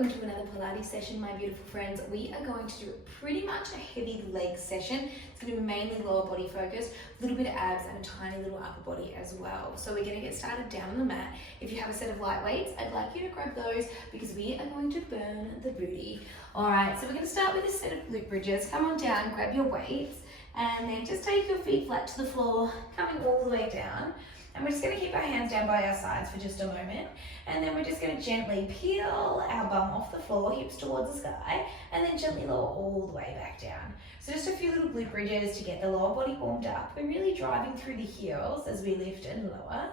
welcome to another Pilates session, my beautiful friends. We are going to do pretty much a heavy leg session. It's going to be mainly lower body focused, a little bit of abs and a tiny little upper body as well. So we're going to get started down on the mat. If you have a set of light weights, I'd like you to grab those because we are going to burn the booty. All right, so we're going to start with a set of glute bridges. Come on down, grab your weights, and then just take your feet flat to the floor, coming all the way down. And we're just going to keep our hands down by our sides for just a moment. And then we're just going to gently peel our bum off the floor, hips towards the sky, and then gently lower all the way back down. So just a few little glute bridges to get the lower body warmed up. We're really driving through the heels as we lift and lower,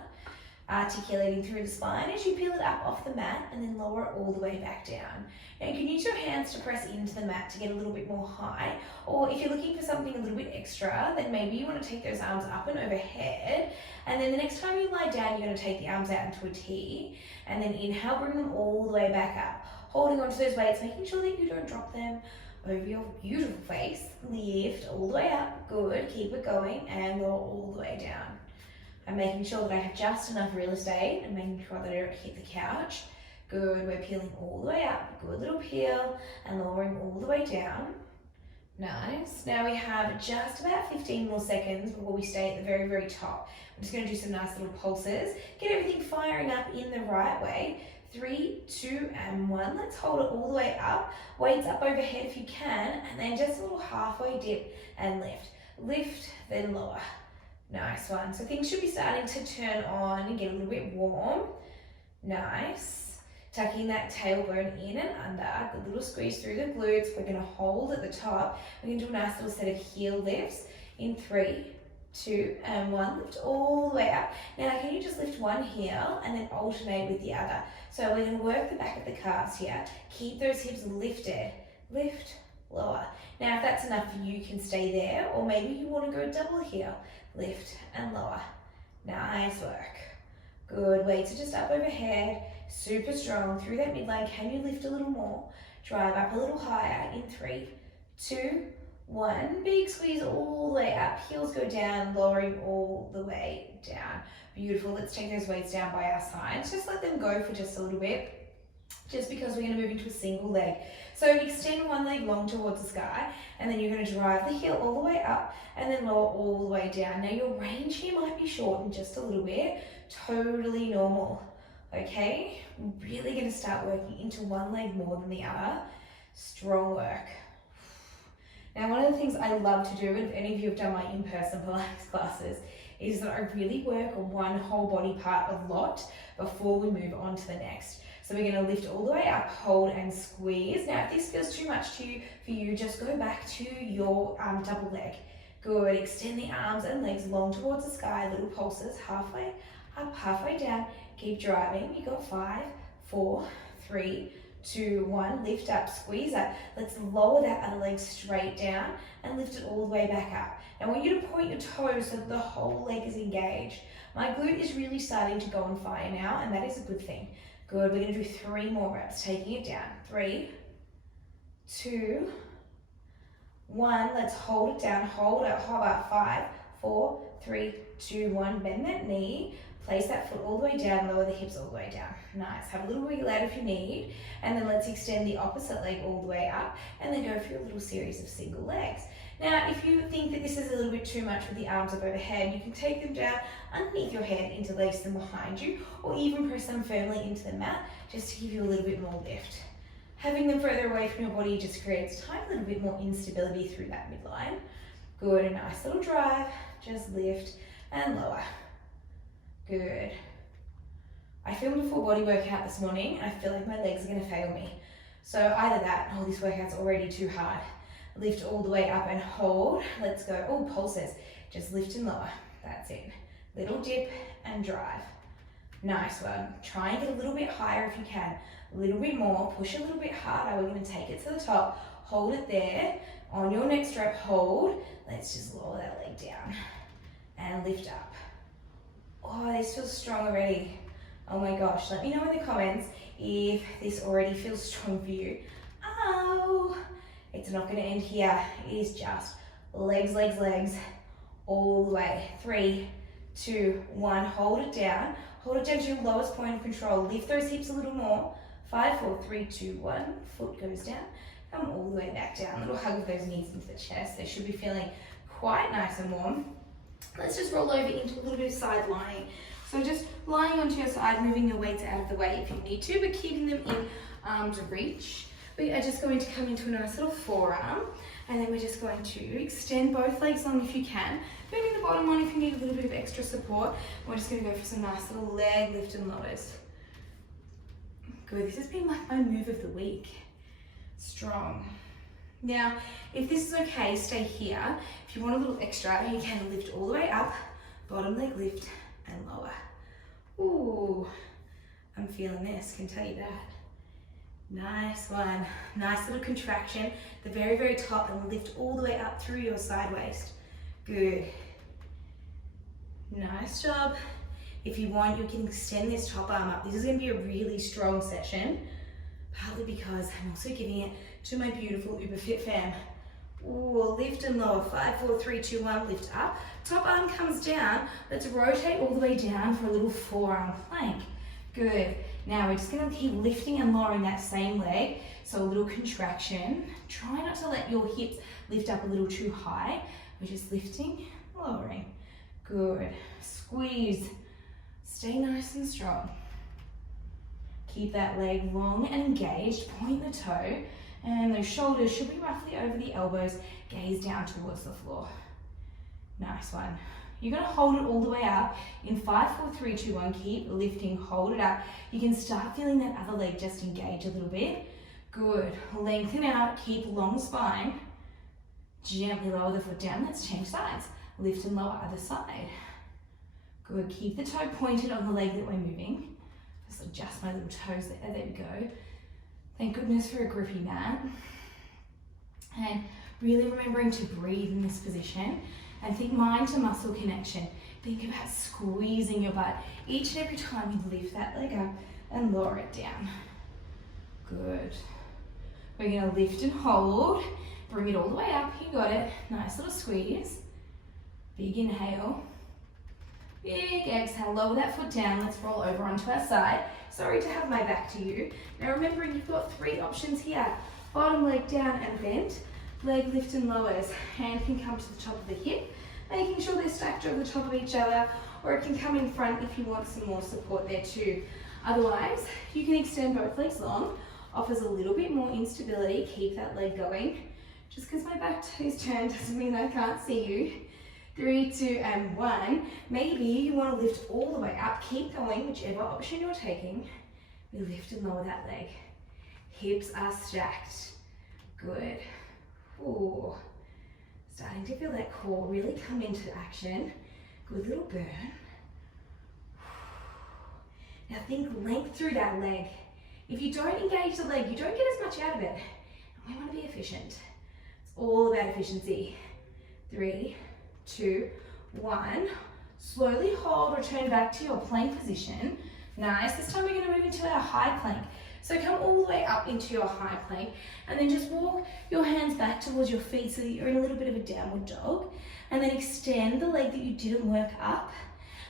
articulating through the spine as you peel it up off the mat and then lower it all the way back down. Now you can use your hands to press into the mat to get a little bit more high, or if you're looking for something a little bit extra, then maybe you want to take those arms up and overhead, and then the next time you lie down, you're going to take the arms out into a T, and then inhale, bring them all the way back up, holding onto those weights, making sure that you don't drop them over your beautiful face. Lift all the way up, good, keep it going, and lower all the way down. I'm making sure that I have just enough real estate and making sure that I don't hit the couch. Good, we're peeling all the way up, good little peel, and lowering all the way down. Nice. Now we have just about 15 more seconds before we stay at the very, very top. I'm just going to do some nice little pulses. Get everything firing up in the right way. 3, 2, and 1. Let's hold it all the way up. Weights up overhead if you can, and then just a little halfway dip and lift. Lift, then lower. Nice one. So things should be starting to turn on and get a little bit warm. Nice. Tucking that tailbone in and under. Good little squeeze through the glutes. We're going to hold at the top. We're going to do a nice little set of heel lifts in 3, 2, and 1. Lift all the way up. Now, can you just lift one heel and then alternate with the other? So we're going to work the back of the calves here. Keep those hips lifted. Lift, lower. Now, if that's enough for you, you can stay there, or maybe you want to go double heel. Lift and lower. Nice work. Good. Weights are just up overhead. Super strong through that midline. Can you lift a little more? Drive up a little higher in 3, 2, 1. Big squeeze all the way up. Heels go down, lowering all the way down. Beautiful. Let's take those weights down by our sides. Just let them go for just a little bit, just because we're going to move into a single leg. So extend one leg long towards the sky, and then you're going to drive the heel all the way up and then lower all the way down. Now your range here might be shortened just a little bit. Totally normal. Okay, we're really going to start working into one leg more than the other. Strong work. Now, one of the things I love to do, and if any of you have done my in-person Pilates classes, is that I really work on one whole body part a lot before we move on to the next. So we're going to lift all the way up, hold and squeeze. Now, if this feels too much for you, just go back to your double leg. Good, extend the arms and legs long towards the sky, little pulses, halfway up, halfway down. Keep driving. You got 5, 4, 3, 2, 1. Lift up, squeeze up. Let's lower that other leg straight down and lift it all the way back up. Now I want you to point your toes so that the whole leg is engaged. My glute is really starting to go on fire now, and that is a good thing. Good. We're going to do 3 more reps. Taking it down. 3, 2, 1. Let's hold it down. Hold it. Hover. 5, 4, 3, 2, 1. Bend that knee. Place that foot all the way down, lower the hips all the way down. Nice. Have a little wiggle out if you need. And then let's extend the opposite leg all the way up and then go through a little series of single legs. Now, if you think that this is a little bit too much with the arms up overhead, you can take them down underneath your head, interlace them behind you, or even press them firmly into the mat just to give you a little bit more lift. Having them further away from your body just creates a tiny little bit more instability through that midline. Good. A nice little drive. Just lift and lower. Good. I filmed a full body workout this morning and I feel like my legs are going to fail me. So either that, oh, this workout's already too hard. Lift all the way up and hold. Let's go. Oh, pulses. Just lift and lower. That's it. Little dip and drive. Nice one. Try and get a little bit higher if you can. A little bit more. Push a little bit harder. We're going to take it to the top. Hold it there. On your next rep, hold. Let's just lower that leg down and lift up. Oh, this feels strong already. Oh my gosh, let me know in the comments if this already feels strong for you. Oh, it's not going to end here. It is just legs, legs, legs, all the way. 3, 2, 1, hold it down. Hold it down to your lowest point of control. Lift those hips a little more. 5, 4, 3, 2, 1. Foot goes down. Come all the way back down. Little hug of those knees into the chest. They should be feeling quite nice and warm. Let's just roll over into a little bit of side lying. So just lying onto your side, moving your weights out of the way if you need to, but keeping them in arm's reach. We are just going to come into a nice little forearm, and then we're just going to extend both legs long if you can, bending the bottom one if you need a little bit of extra support. We're just going to go for some nice little leg lift and lowers. Good, this has been like my move of the week. Strong. Now, if this is okay, stay here. If you want a little extra, you can lift all the way up, bottom leg lift and lower. Ooh, I'm feeling this, can tell you that. Nice one. Nice little contraction, the very, very top, and lift all the way up through your side waist. Good. Nice job. If you want, you can extend this top arm up. This is going to be a really strong session, partly because I'm also giving it to my beautiful Uber Fit fam. Ooh, lift and lower. 5, 4, 3, 2, 1, lift up. Top arm comes down. Let's rotate all the way down for a little forearm plank. Good. Now we're just going to keep lifting and lowering that same leg. So a little contraction. Try not to let your hips lift up a little too high. We're just lifting, lowering. Good. Squeeze. Stay nice and strong. Keep that leg long and engaged. Point the toe. And those shoulders should be roughly over the elbows. Gaze down towards the floor. Nice one. You're going to hold it all the way up. In 5, 4, 3, 2, 1, keep lifting, hold it up. You can start feeling that other leg just engage a little bit. Good. Lengthen out, keep long spine. Gently lower the foot down. Let's change sides. Lift and lower other side. Good. Keep the toe pointed on the leg that we're moving. Just adjust my little toes there. There we go. Thank goodness for a grippy mat. And really remembering to breathe in this position. And think mind to muscle connection. Think about squeezing your butt each and every time you lift that leg up and lower it down. Good. We're going to lift and hold. Bring it all the way up. You got it. Nice little squeeze. Big inhale. Big exhale. Lower that foot down. Let's roll over onto our side. Sorry to have my back to you. Now remembering you've got 3 options here. Bottom leg down and bent. Leg lift and lowers. Hand can come to the top of the hip, making sure they're stacked over the top of each other, or it can come in front if you want some more support there too. Otherwise, you can extend both legs long. Offers a little bit more instability. Keep that leg going. Just because my back is turned doesn't mean I can't see you. 3, 2, and 1. Maybe you want to lift all the way up. Keep going, whichever option you're taking. We lift and lower that leg. Hips are stacked. Good. Ooh. Starting to feel that core really come into action. Good little burn. Now think length through that leg. If you don't engage the leg, you don't get as much out of it. And we want to be efficient. It's all about efficiency. 3, 2, 1. Slowly hold, return back to your plank position. Nice. This time we're going to move into our high plank. So come all the way up into your high plank and then just walk your hands back towards your feet so that you're in a little bit of a downward dog. And then extend the leg that you didn't work up.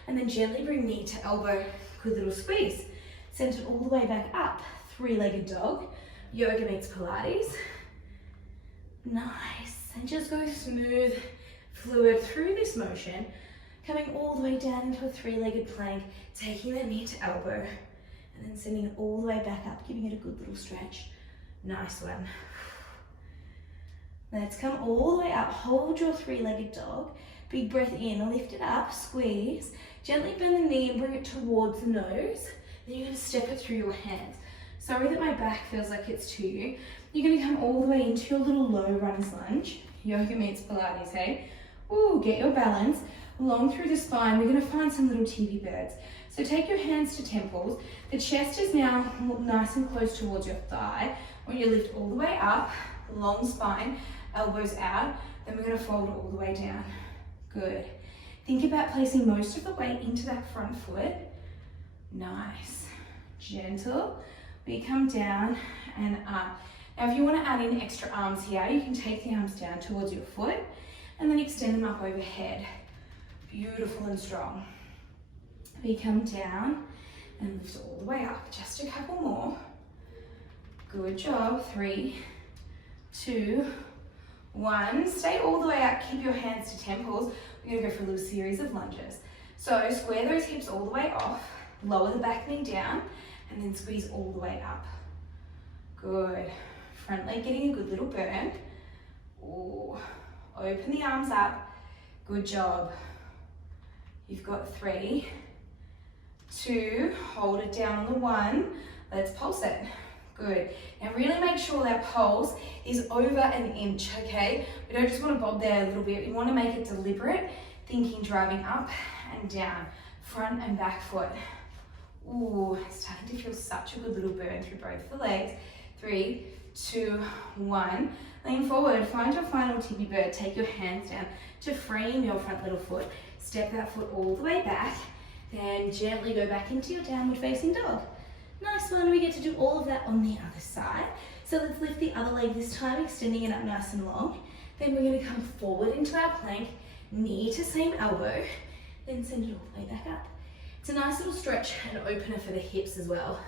And then gently bring knee to elbow. Good little squeeze. Send it all the way back up. 3-legged dog. Yoga meets Pilates. Nice. And just go smooth, fluid through this motion. Coming all the way down into a 3-legged plank. Taking the knee to elbow. And then sending it all the way back up, giving it a good little stretch. Nice one. Let's come all the way up. Hold your 3-legged dog. Big breath in, lift it up, squeeze. Gently bend the knee and bring it towards the nose. Then you're going to step it through your hands. Sorry that my back feels like it's to you. You're going to come all the way into your little low runner's lunge. Yoga meets Pilates, hey? Ooh, get your balance. Long through the spine, we're going to find some little TV birds. So take your hands to temples. The chest is now nice and close towards your thigh. When you lift all the way up, long spine, elbows out, then we're going to fold it all the way down. Good. Think about placing most of the weight into that front foot. Nice. Gentle. We come down and up. Now if you want to add in extra arms here, you can take the arms down towards your foot and then extend them up overhead. Beautiful and strong. We come down and lift all the way up. Just a couple more. Good job. 3, 2, 1. Stay all the way up. Keep your hands to temples. We're going to go for a little series of lunges. So square those hips all the way off. Lower the back knee down. And then squeeze all the way up. Good. Front leg getting a good little burn. Ooh. Open the arms up. Good job. You've got 3, 2, hold it down on the 1. Let's pulse it. Good. Now really make sure that pulse is over an inch, okay? We don't just want to bob there a little bit. We want to make it deliberate, thinking driving up and down, front and back foot. Ooh, starting to feel such a good little burn through both the legs. 3, 2, 1. Lean forward, find your final tippy bird. Take your hands down to frame your front little foot. Step that foot all the way back, then gently go back into your downward facing dog. Nice one, we get to do all of that on the other side. So let's lift the other leg this time, extending it up nice and long. Then we're gonna come forward into our plank, knee to same elbow, then send it all the way back up. It's a nice little stretch and opener for the hips as well.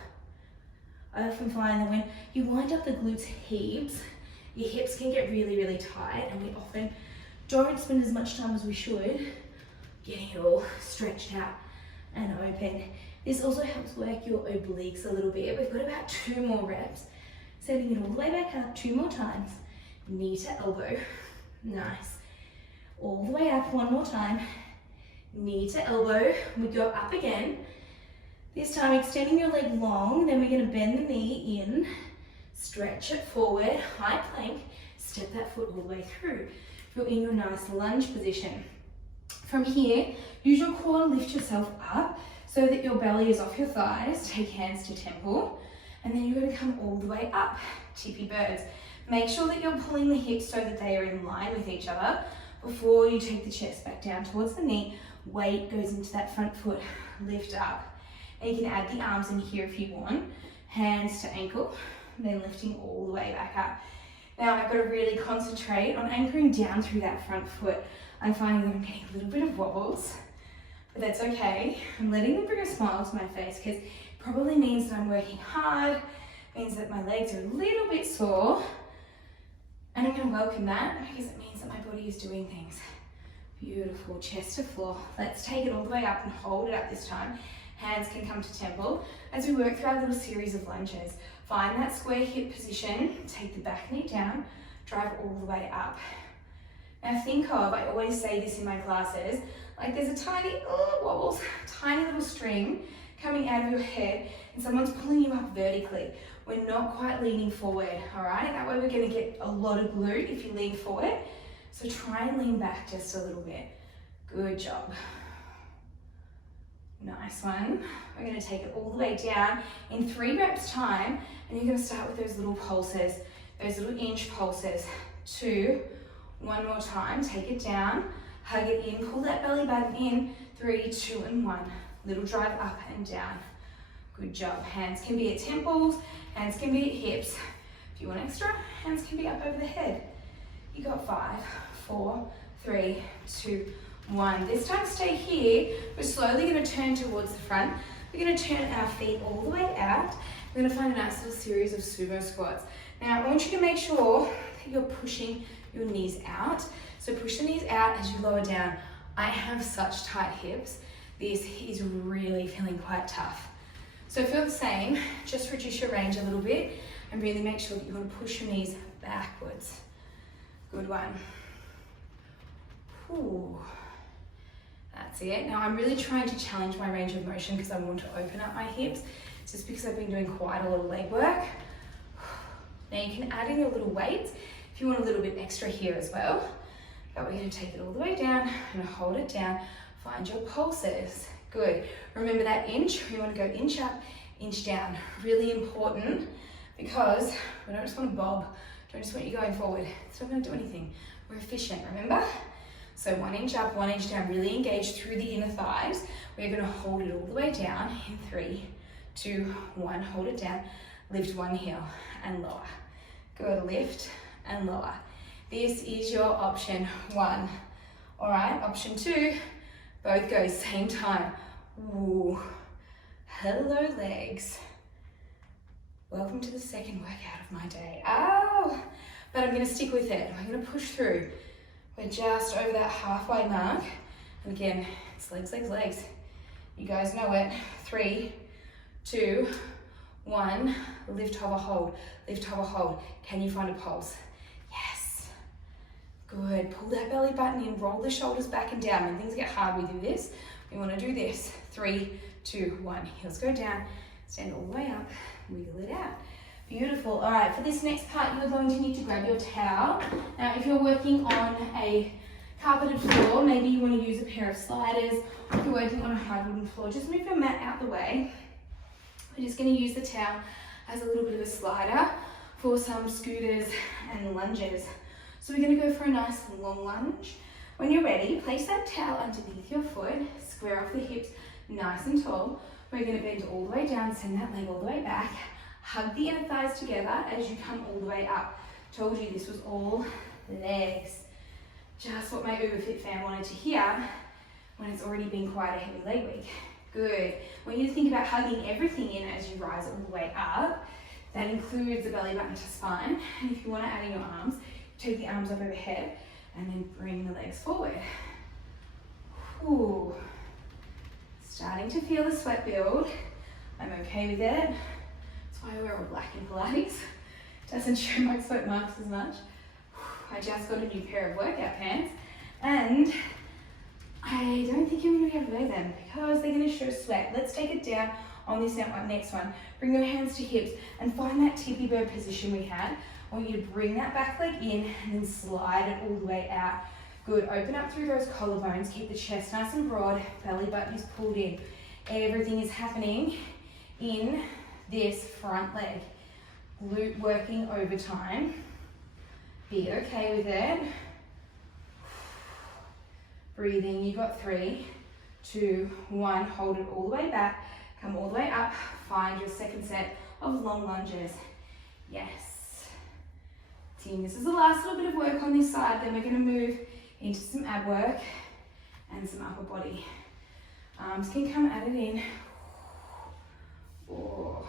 I often find that when you wind up the glutes heaps, your hips can get really, really tight, and we often don't spend as much time as we should getting it all stretched out and open. This also helps work your obliques a little bit. We've got about 2 more reps. Sending it all the way back up, 2 more times. Knee to elbow. Nice. All the way up, 1 more time. Knee to elbow. We go up again. This time extending your leg long, then we're going to bend the knee in, stretch it forward, high plank, step that foot all the way through. You're in your nice lunge position. From here, use your core to lift yourself up so that your belly is off your thighs. Take hands to temple, and then you're going to come all the way up, tippy birds. Make sure that you're pulling the hips so that they are in line with each other before you take the chest back down towards the knee. Weight goes into that front foot, lift up. And you can add the arms in here if you want. Hands to ankle, then lifting all the way back up. Now I've got to really concentrate on anchoring down through that front foot. I'm finding that I'm getting a little bit of wobbles, but that's okay. I'm letting them bring a smile to my face because it probably means that I'm working hard, means that my legs are a little bit sore, and I'm going to welcome that because it means that my body is doing things. Beautiful, chest to floor. Let's take it all the way up and hold it up this time. Hands can come to temple as we work through our little series of lunges. Find that square hip position, take the back knee down, drive all the way up. Now think of, I always say this in my classes, like there's a tiny, wobbles, tiny little string coming out of your head and someone's pulling you up vertically. We're not quite leaning forward, all right? That way we're gonna get a lot of glute if you lean forward. So try and lean back just a little bit. Good job. Nice one. We're going to take it all the way down in 3 reps time, and you're going to start with those little pulses, those little inch pulses. 2, 1 more time, take it down, hug it in, pull that belly button in. 3, 2, and 1. Little drive up and down. Good job. Hands can be at temples, hands can be at hips. If you want extra, hands can be up over the head. You got 5, 4, 3, 2, 1. This time stay here. We're slowly going to turn towards the front. We're going to turn our feet all the way out. We're going to find a nice little series of sumo squats. Now I want you to make sure that you're pushing your knees out. So push the knees out as you lower down. I have such tight hips. This is really feeling quite tough. So feel the same, just reduce your range a little bit and really make sure that you want to push your knees backwards. Good one. Ooh. That's it. Now I'm really trying to challenge my range of motion because I want to open up my hips, just because I've been doing quite a lot of leg work. Now you can add in your little weights if you want a little bit extra here as well. But we're going to take it all the way down and hold it down. Find your pulses. Good. Remember that inch. We want to go inch up, inch down. Really important because we don't just want to bob. Don't just want you going forward. It's not going to do anything. We're efficient, remember? So 1 inch up, 1 inch down, really engage through the inner thighs. We're going to hold it all the way down in 3, 2, 1. Hold it down. Lift one heel and lower. Good, lift and lower. This is your option 1. All right, option 2, both go same time. Ooh, hello legs. Welcome to the second workout of my day. Oh, but I'm gonna stick with it. I'm gonna push through. We're just over that halfway mark. And again, it's legs, legs, legs. You guys know it. 3, 2, 1. Lift, hover, hold. Lift, hover, hold. Can you find a pulse? Yes. Good. Pull that belly button in. Roll the shoulders back and down. When things get hard, we do this. We want to do this. 3, 2, 1. Heels go down. Stand all the way up. Wiggle it out. Beautiful. All right, for this next part, you're going to need to grab your towel. Now, if you're working on a carpeted floor, maybe you want to use a pair of sliders. If you're working on a hard wooden floor, just move your mat out the way. We're just going to use the towel as a little bit of a slider for some scooters and lunges. So we're going to go for a nice long lunge. When you're ready, place that towel underneath your foot, square off the hips nice and tall. We're going to bend all the way down, send that leg all the way back. Hug the inner thighs together as you come all the way up. Told you this was all legs. Just what my UberFit fan wanted to hear when it's already been quite a heavy leg week. Good. I want you to think about hugging everything in as you rise all the way up. That includes the belly button to spine. And if you want to add in your arms, take the arms up overhead and then bring the legs forward. Ooh. Starting to feel the sweat build. I'm okay with it. That's why I wear all black in Pilates. Doesn't show my sweat marks as much. I just got a new pair of workout pants and I don't think I'm going to be able to wear them because they're going to show sweat. Let's take it down on this next one. Bring your hands to hips and find that tippy bird position we had. I want you to bring that back leg in and then slide it all the way out. Good. Open up through those collarbones. Keep the chest nice and broad. Belly button is pulled in. Everything is happening in this front leg. Glute working overtime. Be okay with it. Breathing, you got 3, 2, 1. Hold it all the way back. Come all the way up. Find your second set of long lunges. Yes. Team, this is the last little bit of work on this side. Then we're going to move into some ab work and some upper body. Arms can come at it in. Oh.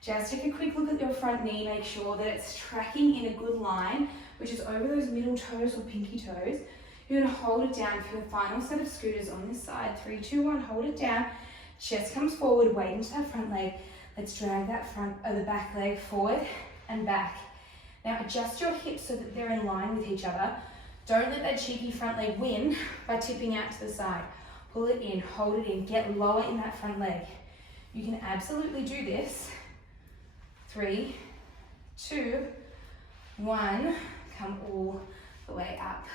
Just take a quick look at your front knee. Make sure that it's tracking in a good line, which is over those middle toes or pinky toes. You're going to hold it down for your final set of scooters on this side. 3, 2, 1. Hold it down. Chest comes forward. Weight into that front leg. Let's drag that the back leg forward and back. Now adjust your hips so that they're in line with each other. Don't let that cheeky front leg win by tipping out to the side. Pull it in. Hold it in. Get lower in that front leg. You can absolutely do this. 3, 2, 1. Come all the way up.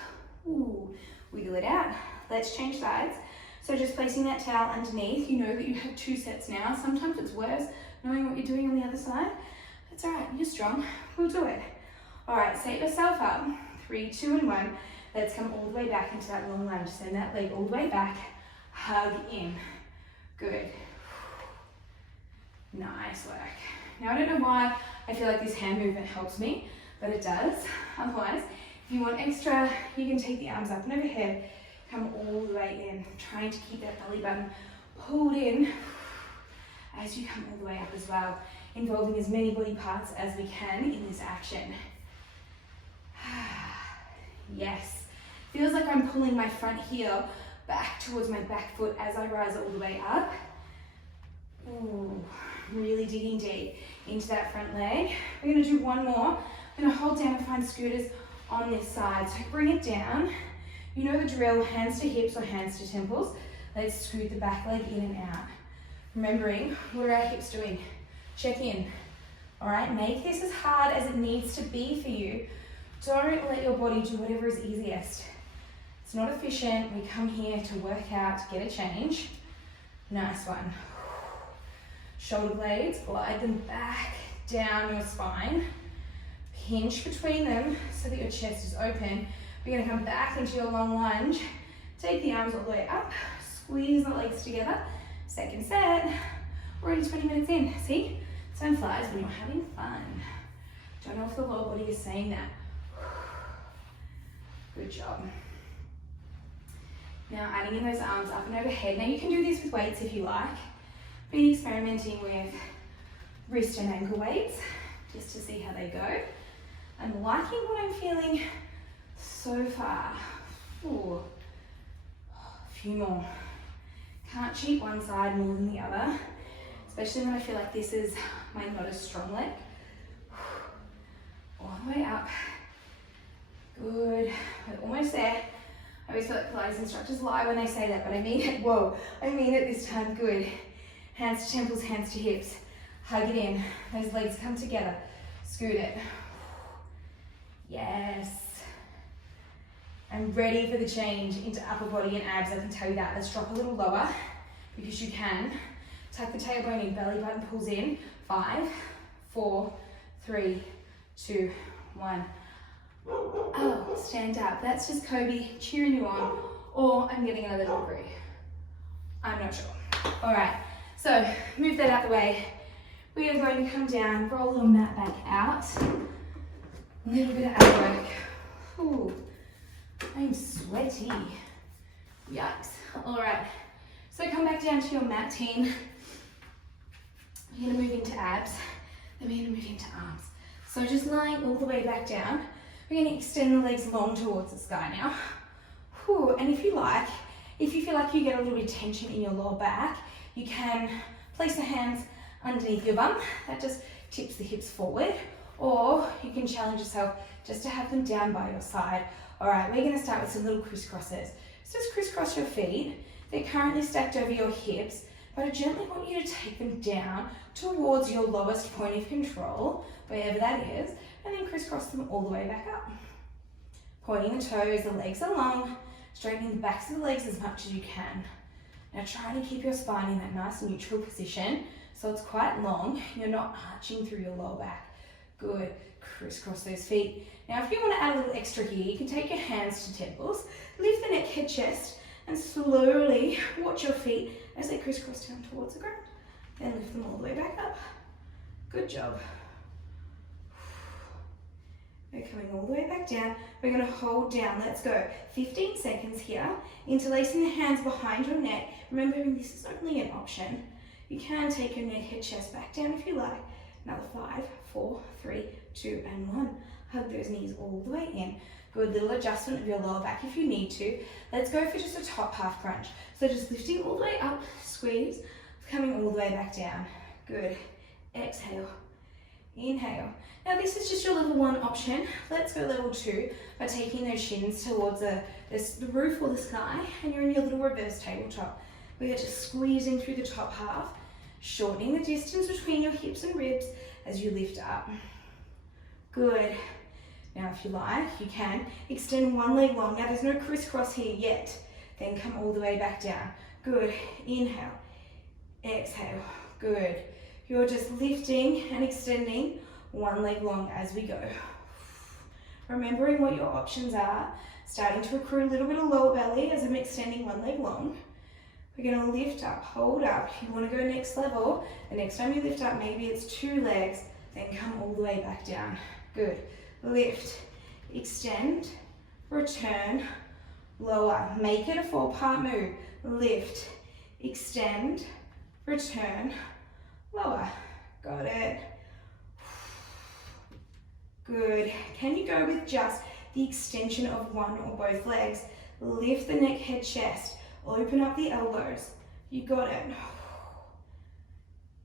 Ooh, wiggle it out. Let's change sides. So just placing that towel underneath, you know that you have 2 sets now. Sometimes it's worse knowing what you're doing on the other side. That's all right, you're strong. We'll do it. All right, set yourself up. 3, 2, and 1. Let's come all the way back into that long lunge. Send that leg all the way back. Hug in. Good. Nice work. Now, I don't know why I feel like this hand movement helps me, but it does. Otherwise, if you want extra, you can take the arms up and overhead, come all the way in, trying to keep that belly button pulled in as you come all the way up as well, involving as many body parts as we can in this action. Yes. Feels like I'm pulling my front heel back towards my back foot as I rise all the way up. Ooh. Really digging deep into that front leg. We're going to do one more. I'm going to hold down and find scooters on this side. So bring it down. You know the drill, hands to hips or hands to temples. Let's scoot the back leg in and out. Remembering, what are our hips doing? Check in. All right, make this as hard as it needs to be for you. Don't let your body do whatever is easiest. It's not efficient. We come here to work out, to get a change. Nice one. Shoulder blades, glide them back down your spine. Pinch between them so that your chest is open. We're going to come back into your long lunge. Take the arms all the way up. Squeeze the legs together. Second set. We're already 20 minutes in. See? Time flies when you're having fun. Don't know if the lower body is saying that. Good job. Now adding in those arms up and overhead. Now you can do this with weights if you like. Been experimenting with wrist and ankle weights just to see how they go. I'm liking what I'm feeling so far. Ooh. A few more. Can't cheat one side more than the other, especially when I feel like this is my not as strong leg. All the way up. Good. We're almost there. I always feel like Pilates instructors lie when they say that, but I mean it. Whoa, I mean it this time. Good. Hands to temples, hands to hips. Hug it in. Those legs come together. Scoot it. Yes. I'm ready for the change into upper body and abs, I can tell you that. Let's drop a little lower because you can. Tuck the tailbone in, belly button pulls in. 5, 4, 3, 2, 1. Oh, stand up. That's just Kobe cheering you on, or I'm getting another delivery. I'm not sure. All right, so move that out the way. We are going to come down, roll your mat back out. A little bit of ab work. Ooh, I'm sweaty. Yikes. All right, so come back down to your mat, team. We're gonna move into abs, then we're gonna move into arms. So just lying all the way back down, we're going to extend the legs long towards the sky now. Whew. And if you like, if you feel like you get a little bit of tension in your lower back, you can place the hands underneath your bum. That just tips the hips forward. Or you can challenge yourself just to have them down by your side. All right, we're going to start with some little crisscrosses. So just crisscross your feet. They're currently stacked over your hips, but I gently want you to take them down towards your lowest point of control, wherever that is, and then crisscross them all the way back up. Pointing the toes, the legs are long, straightening the backs of the legs as much as you can. Now try to keep your spine in that nice neutral position so it's quite long. You're not arching through your lower back. Good. Crisscross those feet. Now if you want to add a little extra here, you can take your hands to temples, lift the neck, head, chest, and slowly watch your feet as they crisscross down towards the ground. Then lift them all the way back up. Good job. We're coming all the way back down. We're going to hold down. Let's go. 15 seconds here. Interlacing the hands behind your neck. Remembering this is only an option. You can take your neck, head, chest back down if you like. Another 5, 4, 3, 2, and 1. Hug those knees all the way in. Good little adjustment of your lower back if you need to. Let's go for just a top half crunch. So just lifting all the way up, squeeze, coming all the way back down. Good. Exhale. Inhale. Now this is just your level 1 option. Let's go level 2 by taking those shins towards the roof or the sky, and you're in your little reverse tabletop. We are just squeezing through the top half, shortening the distance between your hips and ribs as you lift up. Good. Now if you like, you can extend one leg long. Now there's no crisscross here yet. Then come all the way back down. Good. Inhale. Exhale. Good. You're just lifting and extending one leg long as we go. Remembering what your options are. Starting to accrue a little bit of lower belly as I'm extending one leg long. We're going to lift up, hold up. If you want to go next level, the next time you lift up, maybe it's 2 legs, then come all the way back down. Good. Lift, extend, return, lower. Make it a 4-part move. Lift, extend, return, lower. Got it. Good. Can you go with just the extension of one or both legs? Lift the neck, head, chest. Open up the elbows. You got it.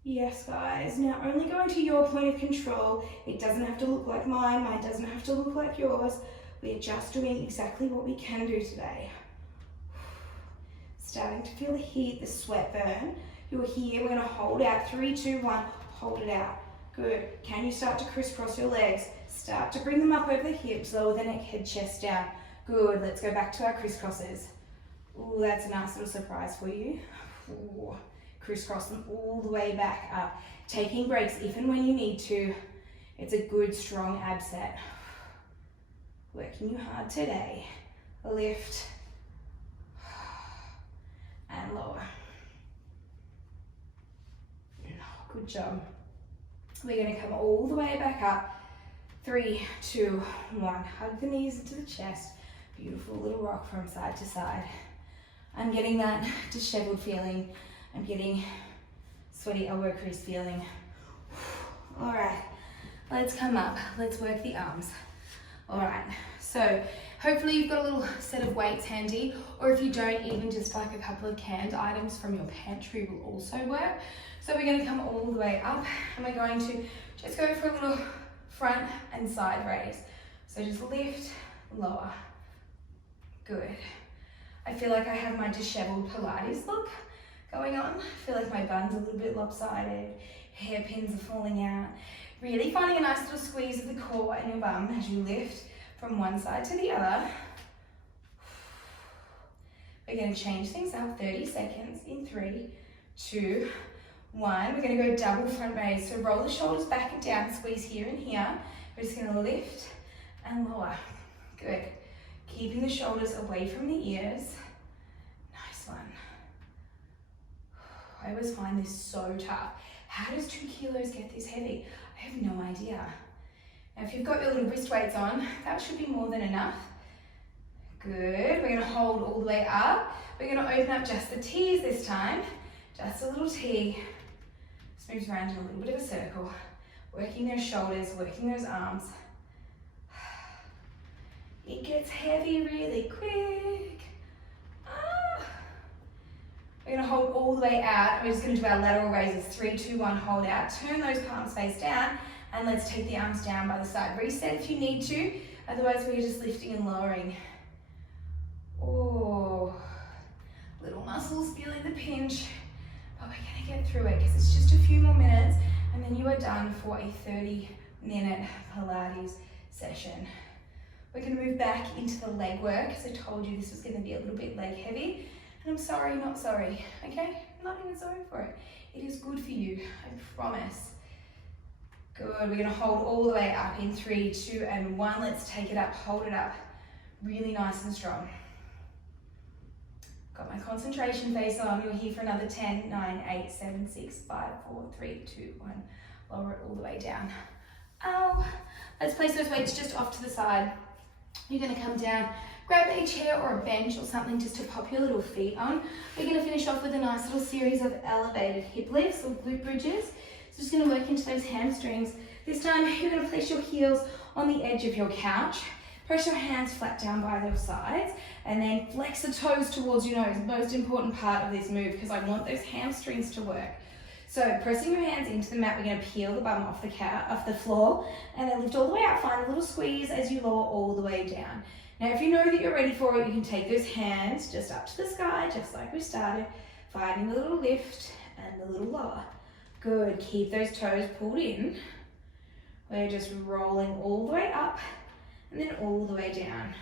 Yes, guys. Now, only going to your point of control. It doesn't have to look like mine. Mine doesn't have to look like yours. We're just doing exactly what we can do today. Starting to feel the heat, the sweat burn. You're here. We're going to hold out. 3, 2, 1. Hold it out. Good. Can you start to crisscross your legs? Start to bring them up over the hips. Lower the neck, head, chest down. Good. Let's go back to our crisscrosses. Ooh, that's a nice little surprise for you. Ooh. Crisscross them all the way back up. Taking breaks if and when you need to. It's a good, strong ab set. Working you hard today. Lift. And lower. Good job. We're going to come all the way back up. 3, 2, 1. Hug the knees into the chest. Beautiful little rock from side to side. I'm getting that disheveled feeling. I'm getting sweaty elbow crease feeling. All right, let's come up. Let's work the arms. All right, so hopefully you've got a little set of weights handy, or if you don't, even just like a couple of canned items from your pantry will also work. So we're gonna come all the way up and we're going to just go for a little front and side raise. So just lift, lower. Good. I feel like I have my disheveled Pilates look going on. I feel like my bun's a little bit lopsided, hairpins are falling out. Really finding a nice little squeeze of the core and your bum as you lift from one side to the other. We're going to change things up, 30 seconds in 3, 2, 1. We're going to go double front raise. So roll the shoulders back and down, squeeze here and here. We're just going to lift and lower. Good. Keeping the shoulders away from the ears. Nice one. I always find this so tough. How does 2 kilos get this heavy? I have no idea. Now if you've got your little wrist weights on, that should be more than enough. Good. We're going to hold all the way up. We're going to open up just the T's this time. Just a little T. Just moves around in a little bit of a circle. Working those shoulders, working those arms. It gets heavy really quick. We're going to hold all the way out. We're just going to do our lateral raises. 3, 2, 1, hold out. Turn those palms face down. And let's take the arms down by the side. Reset if you need to. Otherwise, we're just lifting and lowering. Oh, little muscles feeling the pinch. But we're going to get through it because it's just a few more minutes. And then you are done for a 30-minute Pilates session. We're going to move back into the leg work. As I told you, this was going to be a little bit leg heavy. And I'm sorry, not sorry, okay? I'm not even sorry for it. It is good for you, I promise. Good, we're gonna hold all the way up in 3, 2, and 1. Let's take it up, hold it up. Really nice and strong. Got my concentration face on. You're here for another 10, 9, 8, 7, 6, 5, 4, 3, 2, 1. Lower it all the way down. Ow. Let's place those weights just off to the side. You're gonna come down. Grab a chair or a bench or something just to pop your little feet on. We're going to finish off with a nice little series of elevated hip lifts or glute bridges. So just going to work into those hamstrings. This time you're going to place your heels on the edge of your couch. Press your hands flat down by your sides and then flex the toes towards your nose. Most important part of this move because I want those hamstrings to work. So pressing your hands into the mat, we're going to peel the bum off the floor and then lift all the way up. Find a little squeeze as you lower all the way down. Now, if you know that you're ready for it, you can take those hands just up to the sky, just like we started, finding the little lift and the little lower. Good, keep those toes pulled in. We're just rolling all the way up and then all the way down.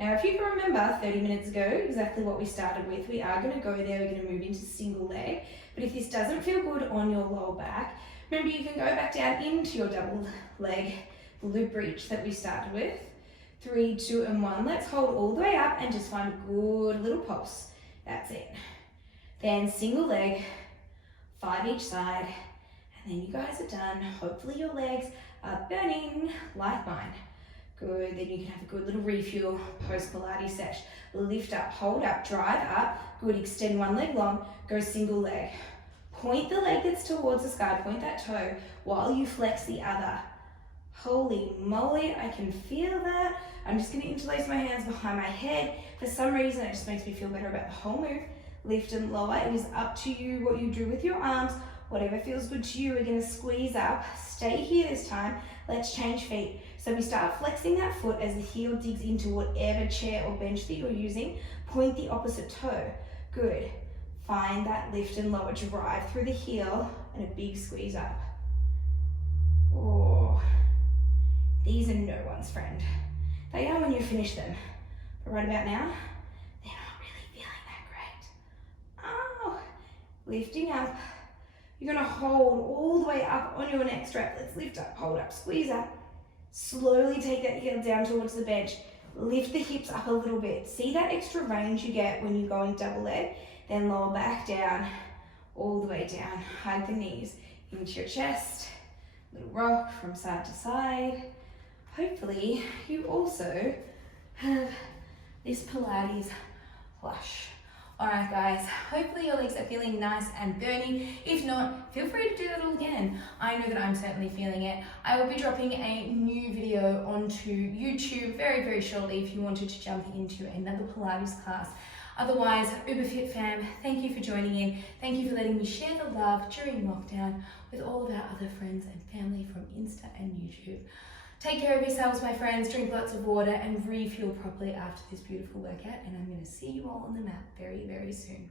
Now, if you can remember 30 minutes ago, exactly what we started with, we are going to go there, we're going to move into single leg. But if this doesn't feel good on your lower back, remember you can go back down into your double leg glute bridge that we started with. 3, 2, and 1. Let's hold all the way up and just find a good little pulse. That's it. Then single leg, 5 each side, and then you guys are done. Hopefully your legs are burning like mine. Good, then you can have a good little refuel post Pilates sesh. Lift up, hold up, drive up. Good, extend one leg long, go single leg. Point the leg that's towards the sky, point that toe while you flex the other. Holy moly, I can feel that. I'm just going to interlace my hands behind my head. For some reason, it just makes me feel better about the whole move. Lift and lower. It is up to you what you do with your arms. Whatever feels good to you, we're going to squeeze up. Stay here this time. Let's change feet. So we start flexing that foot as the heel digs into whatever chair or bench that you're using. Point the opposite toe. Good. Find that lift and lower. Drive through the heel and a big squeeze up. Oh. These are no one's friend. They are when you finish them. But right about now, they're not really feeling that great. Oh, lifting up. You're gonna hold all the way up on your neck strap. Let's lift up, hold up, squeeze up. Slowly take that heel down towards the bench. Lift the hips up a little bit. See that extra range you get when you're going double leg? Then lower back down, all the way down. Hug the knees into your chest. Little rock from side to side. Hopefully you also have this Pilates flush Alright guys, hopefully your legs are feeling nice and burny. If not, feel free to do that all again. I know that I'm certainly feeling it. I will be dropping a new video onto YouTube very, very shortly if you wanted to jump into another Pilates class. Otherwise, UberFit fam, thank you for joining in. Thank you for letting me share the love during lockdown with all of our other friends and family from Insta and YouTube. Take care of yourselves, my friends. Drink lots of water and refuel properly after this beautiful workout. And I'm going to see you all on the mat very, very soon.